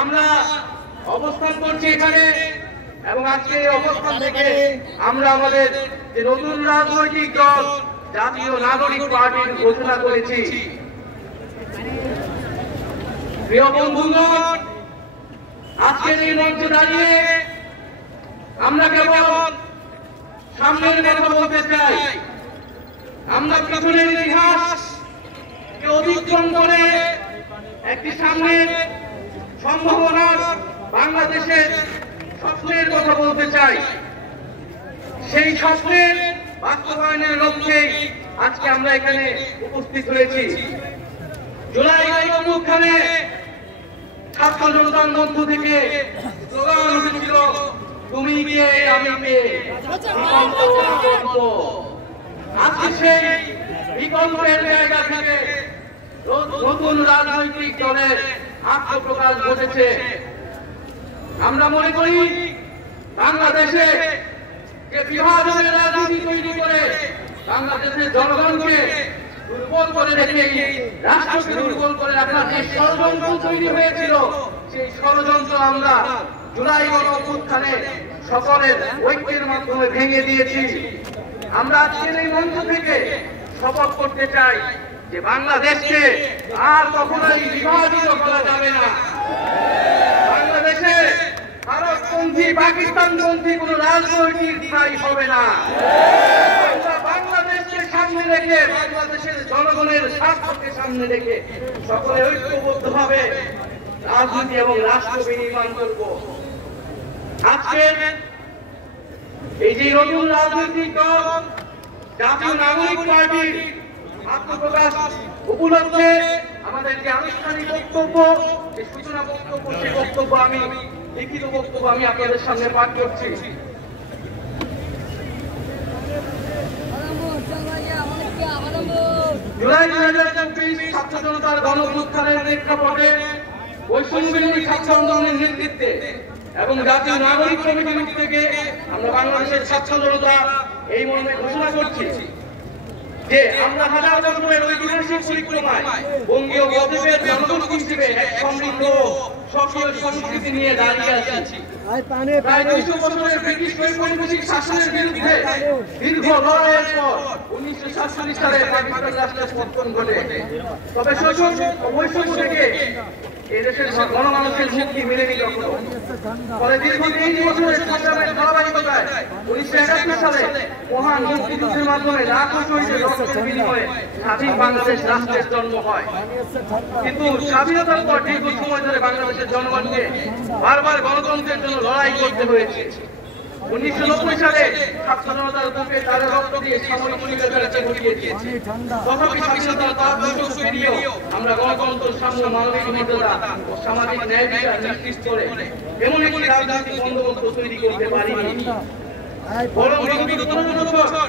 আমরা অবস্থান করছি এখানে এবং আজকে এই অবস্থান থেকে আমরা আমাদের যে নতুন রাজনৈতিক দল জাতীয় নাগরিক পার্টির ঘোষণা করেছি। প্রিয় বন্ধুগণ, আজকের এই মঞ্চে দাঁড়িয়ে আমরা কেবল সামনের কথা বলতে চাই। আমরা পিছনের ইতিহাস অতিক্রম করে একটি সামনের সম্ভাবনার বাংলাদেশের স্বপ্নের কথা বলতে চাই। সেই স্বপ্নের বাস্তবায়নের লক্ষ্যে আজকে আমরা এখানে উপস্থিত হয়েছি। জুলাই অভ্যুত্থানে ছাত্র জনতার মধ্য থেকে স্লোগান উঠেছিল, তুমি কে আমি কে, আজকে সেই বিকল্পের জায়গা থেকে নতুন রাজনৈতিক দলের আত্মপ্রকাশ ঘটেছে। আমরা মনে করি বাংলাদেশে যে বিভাজনের রাজনীতি তৈরি করে বাংলাদেশের জনগণকে দুর্বল করে রেখে রাষ্ট্রকে দুর্বল করে রাখার যে ষড়যন্ত্র তৈরি হয়েছিল, সেই ষড়যন্ত্র আমরা জুলাই গণঅভ্যুত্থানে সকলের ঐক্যের মাধ্যমে ভেঙে দিয়েছি। আমরা আজকের এই মঞ্চ থেকে শপথ করতে চাই যে বাংলাদেশকে আর কখনোই বিভাজিত করা যাবে না। বাংলাদেশে ভারতপন্থী পাকিস্তানপন্থী কোন রাজনৈতিক ঠাঁই হবে না। আমরা বাংলাদেশকে সামনে রেখে, বাংলাদেশের জনগণের স্বার্থকে সামনে রেখে সকলে ঐক্যবদ্ধভাবে রাজনীতি এবং রাষ্ট্র বিনির্মাণ করব। আজকে এই যে নতুন রাজনৈতিক দল জাতীয় নাগরিক পার্টির আত্মপ্রকাশ উপলক্ষে আমাদের যে আনুষ্ঠানিক বক্তব্য, যে সূচনা বক্তব্য, সেই বক্তব্য আমি লিখিত বক্তব্য আমি আপনাদের সামনে পাঠ করছি। জুলাই 2024 ছাত্র জনতার গণঅভ্যুত্থানের প্রেক্ষাপটে বৈষম্য বিরোধী ছাত্র আন্দোলনের নেতৃত্বে এবং জাতীয় নাগরিক কমিটি থেকে আমরা বাংলাদেশের ছাত্র জনতা এই মর্মে ঘোষণা করছি যে আমরা হাজার বছরের ঐতিহাসিক পরিক্রমায় বঙ্গীয় বদ্বীপের জনগোষ্ঠী হিসেবে এক সমৃদ্ধ সক্রিয় সংস্কৃতি নিয়ে দাঁড়িয়ে আছি। প্রায় 200 বছরের ব্রিটিশ ঔপনিবেশিক শাসনের বিরুদ্ধে দীর্ঘ লড়াইয়ের পর 1947 সালে পাকিস্তান রাষ্ট্রের পতন ঘটে। তবে শোষণ ও বৈষম্য থেকে এদেশের গণমানুষের মুক্তি মেলেনি কখনো। ফলে দীর্ঘ 3 বছরের সংগ্রামের ধারাবাহিকতায় 1971 সালে মহান মুক্তিযুদ্ধের মাধ্যমে লাখো শহীদের রক্তের বিনিময়ে স্বাধীন বাংলাদেশ রাষ্ট্রের জন্ম হয়। কিন্তু স্বাধীনতার পর দীর্ঘ সময় ধরে বাংলাদেশের জনগণকে বারবার গণতন্ত্রের জন্য লড়াই করতে হয়েছে। 1990 সালে ছাত্র জনতার বুকে তাদের রক্ত দিয়ে সামরিক স্বৈরাচারকে ঘটিয়ে দিয়েছে। তথাপি স্বাধীনতার 5 দশক পেরিয়েও আমরা গণতন্ত্র, সাম্য, মানবিক মর্যাদা ও সামাজিক ন্যায় বিচার নিশ্চিত করে এমন একটি রাজনৈতিক বন্দোবস্ত তৈরি করতে পারিনি। বরং বিগত 15 বছর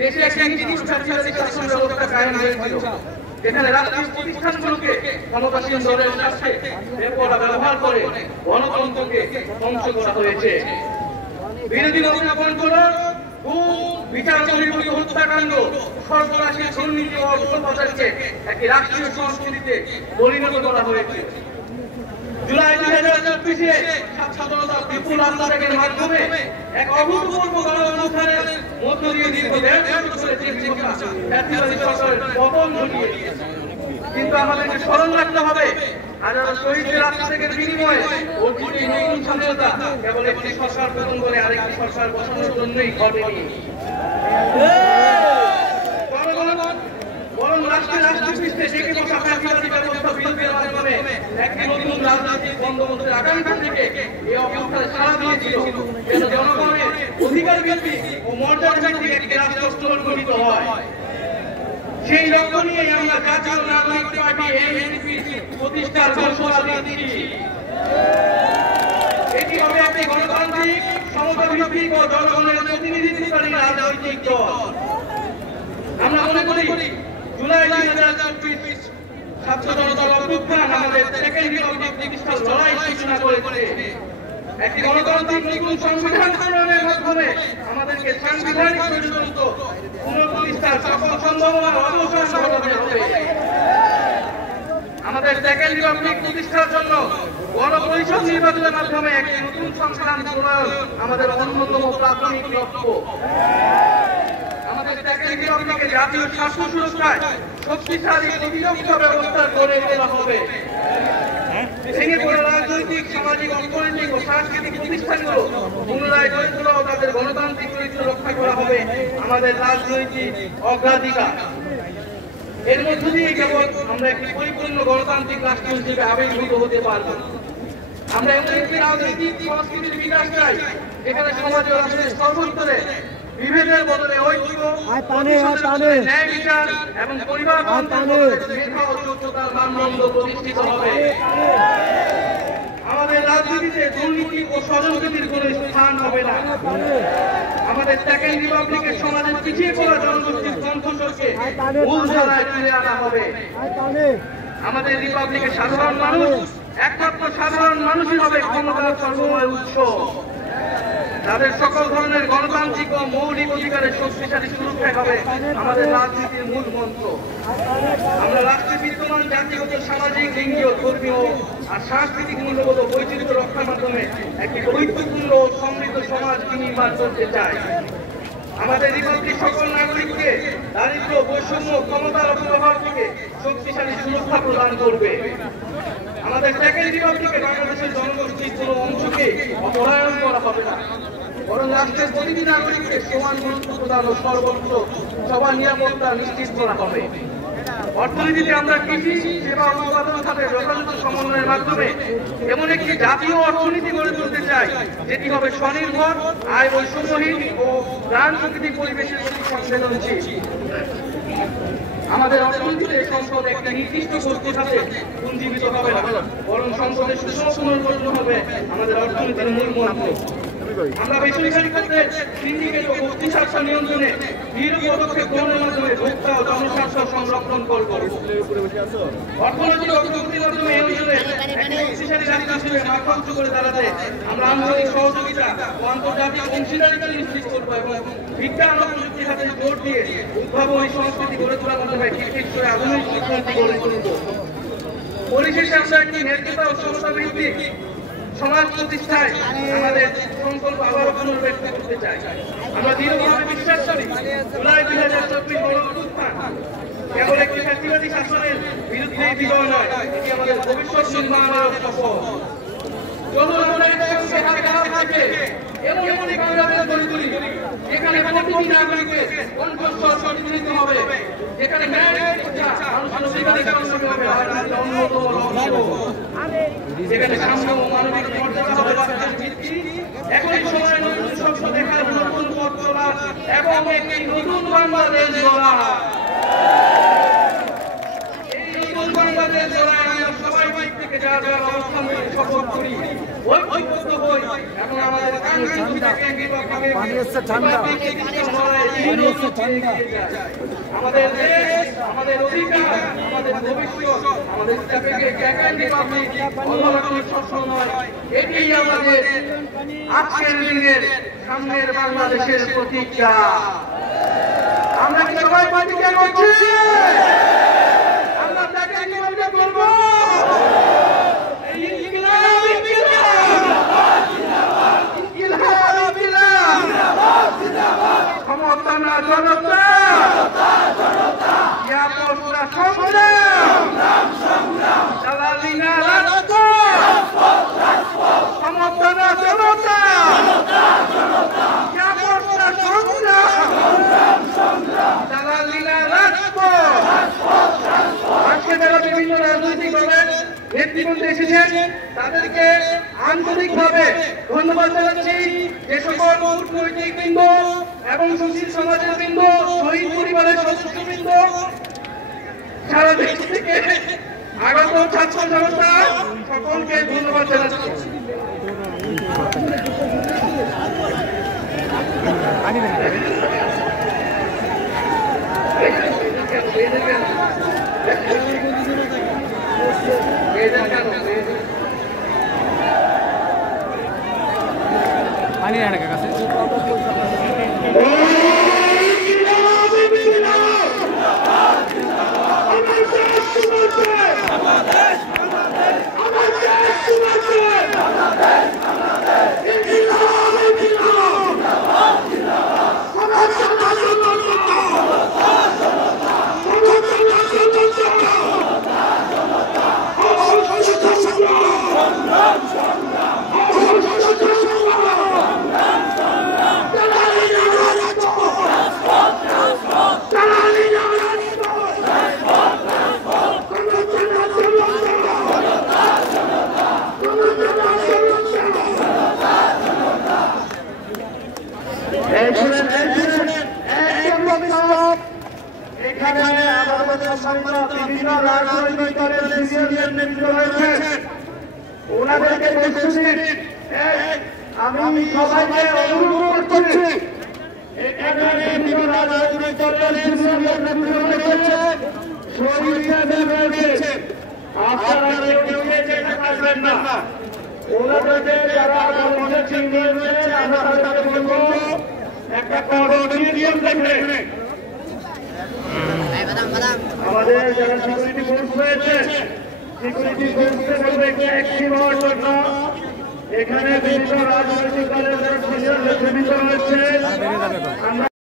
দেশে একটি নিষ্ঠুর শাসন ব্যবস্থা কায়েম হয়েছিল, যেখানে রাষ্ট্রীয় প্রতিষ্ঠানগুলোকে ক্ষমতাসীন দলের স্বার্থে ব্যবহার করে গণতন্ত্রকে ধ্বংস করা হয়েছে। বিরোধী মতামত, বিচার বহির্ভূত হত্যাকাণ্ড, সর্বনাশী দুর্নীতি ও অর্থপাচারকে একটি রাষ্ট্রীয় সংস্কৃতিতে পরিণত করা হয়েছে। জুলাই 2024-এ ছাত্র জনতা বিপুল আন্দোলনের মাধ্যমে এক অভূতপূর্ব গণঅভ্যুত্থানের মধ্য দিয়ে দীর্ঘ 1.5 বছরের ফ্যাসিবাদী সরকারের পতন ঘটিয়েছে। কিন্তু আমাদেরকে স্মরণ রাখতে হবে, হাজারো শহীদের আত্মত্যাগের বিনিময়ে অর্জিত এই নতুন স্বাধীনতা কেবল একটি সরকার পতন করে আরেকটি সরকার বসানোর জন্যই ঘটেনি, বরং রাষ্ট্রপৃষ্ঠে ডেকে বসা ফ্যাসিবাদী ব্যবস্থা বিরোধের মাধ্যমে একটি নতুন রাজনৈতিক বন্দোবস্তের আকাঙ্ক্ষা থেকে এই অবস্থায় সাড়া দিয়েছিল যেন জনগণের অধিকার ভিত্তিক ও মর্যাদা ভিত্তিক একটি রাষ্ট্র গঠিত হয়। সেই লক্ষ্য নিয়ে আমরা জাতীয় নাগরিক পার্টি এনসিপি প্রতিষ্ঠার ঘোষণা দিচ্ছি। এটি হবে একটি গণতান্ত্রিক, সমতাভিত্তিক ও জনগণের প্রতিনিধিত্বকারী রাজনৈতিক দল। আমরা মনে করি জুলাই 2024 ছাত্র জনতার অভ্যুত্থান আমাদের সেকেন্ড রিপাবলিক প্রতিষ্ঠার লড়াই সূচনা করেছে। একটি গণতান্ত্রিক নতুন সংবিধান প্রণয়নের মাধ্যমে আমাদেরকে সাংবিধানিক ষড়যন্ত্র পুনঃপ্রতিষ্ঠার সকল সম্ভাবনার অবসান ঘটাতে হবে। আমাদের সেকেন্ড রিপাবলিক প্রতিষ্ঠার জন্য গণতন্ত্র নির্বাচনের মাধ্যমে একটি নতুন সংবিধান প্রণয়ন আমাদের অন্যতম প্রাথমিক লক্ষ্য। আমাদের চাকরি বিভাগকে জাতীয় স্বাস্থ্য সুরক্ষায় শক্তিশালী প্রতিরক্ষা ব্যবস্থা গড়ে তোলা হবে। ভেঙে পড়া রাজনৈতিক, সামাজিক, অর্থনৈতিক ও সাংস্কৃতিক প্রতিষ্ঠানগুলো পুনরায় গড়ে তোলা ও তাদের গণতান্ত্রিক চরিত্র রক্ষা করা হবে আমাদের রাজনৈতিক অগ্রাধিকার। এর মধ্য দিয়ে কেবল আমরা একটি পরিপূর্ণ গণতান্ত্রিক রাষ্ট্র হিসেবে আবির্ভূত হতে পারব। আমরা এমন একটি রাজনৈতিক সংস্কৃতির বিকাশ চাই যেখানে সমাজে রাষ্ট্রের সর্বস্তরে বিভেদের বদলে ঐক্য, ন্যায় বিচার এবং পরিবার মেধা ও যোগ্যতার মানদণ্ড প্রতিষ্ঠিত হবে। আমাদের রাজনীতিতে দুর্নীতি ও স্বজনপ্রীতির কোনো স্থান হবে না। আমাদের সেকেন্ড রিপাবলিকের সমাজের পিছিয়ে পড়া জনগোষ্ঠীর কণ্ঠস্বরকে মূলধারায় ফিরে আনা হবে। আমাদের রিপাবলিকের সাধারণ মানুষ, একমাত্র সাধারণ মানুষই হবে ক্ষমতার সর্বময় উৎস। তাদের সকল ধরনের গণতান্ত্রিক ও মৌলিক অধিকারের শক্তিশালী সুরক্ষাই হবে আমাদের রাজনীতির মূল মন্ত্র। আমরা রাষ্ট্রে বিদ্যমান জাতিগত, সামাজিক, লিঙ্গীয়, ধর্মীয় আর সাংস্কৃতিক মূল্যবোধ বৈচিত্র্য রক্ষার মাধ্যমে একটি ঐক্যপূর্ণ ও সমৃদ্ধ সমাজ নির্মাণ করতে চাই। আমাদের রিপাবলিক সকল নাগরিককে দারিদ্র, বৈষম্য, ক্ষমতার অপব্যবহার থেকে শক্তিশালী সুরক্ষা প্রদান করবে। আমাদের সেকেন্ড রিপাবলিকে বাংলাদেশের জনগোষ্ঠীর কোনো অংশকে অপহরণ করা হবে না, বরং রাষ্ট্রের প্রতিটি নাগরিককে সমান গুরুত্ব প্রদান ও সর্বত্র সবার নিরাপত্তা নিশ্চিত করা হবে। অর্থনীতিতে আমরা কৃষি, সেবা, উৎপাদন খাতে যথাযথ সমন্বয়ের মাধ্যমে এমন একটি জাতীয় অর্থনীতি গড়ে তুলতে চাই যেটি হবে স্বনির্ভর, আয় বৈষম্যহীন ও প্রাণ প্রকৃতিক পরিবেশের প্রতি সংবেদনশীল। আমাদের অর্থনীতিতে সম্পদ একটা নির্দিষ্ট গোষ্ঠীর সাথে পুঞ্জীবিত হবে না, বরং সম্পদের সুষম পুনর্গঠন হবে আমাদের অর্থনীতির মূল মন্ত্র। আমরা বেসরকারি ক্ষেত্রে সিন্ডিকেট ও গোষ্ঠী স্বার্থ নিয়ন্ত্রণে দৃঢ় পদক্ষেপ গ্রহণের মাধ্যমে ভোক্তা ও জনস্বার্থ সংরক্ষণ করব। অর্থনৈতিক অগ্রগতির মাধ্যমে এই অঞ্চলে একটি শক্তিশালী রাষ্ট্র হিসেবে মাথা উঁচু করে দাঁড়াতে আমরা আন্তর্জাতিক সহযোগিতা ও আন্তর্জাতিক অংশীদারিতা নিশ্চিত করব এবং বিজ্ঞান ও প্রযুক্তি খাতে জোর দিয়ে উদ্ভাবনী সংস্কৃতি গড়ে তোলার মাধ্যমে একটি টেকসই আধুনিক অর্থনীতি গড়ে তুলব। পরিশেষে আমরা একটি ন্যায্যতা ও সমতা ভিত্তিক সমাজ প্রতিষ্ঠায় আমাদের সংকল্প আবারও পুনর্ব্যক্ত করতে চাই। আমরা দৃঢ়ভাবে বিশ্বাস করি জুলাই 2024 গণঅভ্যুত্থান কেবল একটি ফ্যাসিবাদী শাসনের বিরুদ্ধে বিজয় নয়, এটি আমাদের ভবিষ্যৎ নির্মাণের সফল। চলুন আমরা একসঙ্গে হাতে হাত রেখে এমন একটি বাংলাদেশ গড়ে তুলি যেখানে প্রতিটি নাগরিকের কণ্ঠস্বর সম্মিলিত হবে, যেখানে ন্যায় বিচার মানুষের অধিকার সঙ্গে হবে অন্যতম লক্ষ্য, যেখানে সাম্য ও মানবিক মর্যাদা হবে রাষ্ট্রের ভিত্তি। একই সময় নতুন স্বপ্ন দেখার, নতুন পথ চলা এবং একটি নতুন বাংলাদেশ গড়া। এই নতুন বাংলাদেশ গড়ায় আমরা সবাই বাইক থেকে যার যার অবস্থান থেকে শপথ করি, ঐক্যবদ্ধ হই এবং আমাদের আমাদের দেশ, আমাদের অধিকার, আমাদের ভবিষ্যৎ, আমাদের এটি আমাদের আজকের দিনের সামনের বাংলাদেশের প্রতিজ্ঞা। আমরা কি সবাই প্রতিজ্ঞা করছি? আমরা তাকে কিভাবে করবো? ক্ষমতা জনতা, দালালি না রাজপথ, ক্ষমতা না জনতা, দালালি না রাজপথ। আজকে যারা বিভিন্ন রাজনৈতিক দলের নেতৃবৃন্দ এসেছেন তাদেরকে আন্তরিকভাবে ধন্যবাদ জানাচ্ছি। যে সকল কূটনৈতিক বৃন্দ এবং সুশীল সমাজের বৃন্দ, শহীদ পরিবারের সদস্যবৃন্দ, সারা দেশ থেকে আগত ছাত্র জনতা, সকলকে ধন্যবাদ জানাচ্ছি। পানি রাখা কাছে আমার দেশ এখানে আমাদের সম্মানিত বিভিন্ন রাজনৈতিক দলের সিনিয়র নেতৃত্ব রয়েছেন, ওনাদেরকে বলছি আমি সবাইকে অনুরোধ করছি, এখানে বিভিন্ন রাজনৈতিক দলের সিনিয়র নেতৃত্ব রয়েছেন, শহীদ রয়েছেন, আপনারা কেউ যেতে পারবেন না। ওনাদের যারা আমাদের সিনিয়র রয়েছেন আমরা তাদের বলবো একটা অডিটোরিয়াম দেখবেন। আমাদের যারা সিকিউরিটি ফোর্স রয়েছে সিকিউরিটি ফোর্সকে বলবে অ্যাক্টিভ হওয়ার জন্য। এখানে বিভিন্ন রাজনৈতিক দলের সিনিয়র নেতৃত্ব রয়েছে।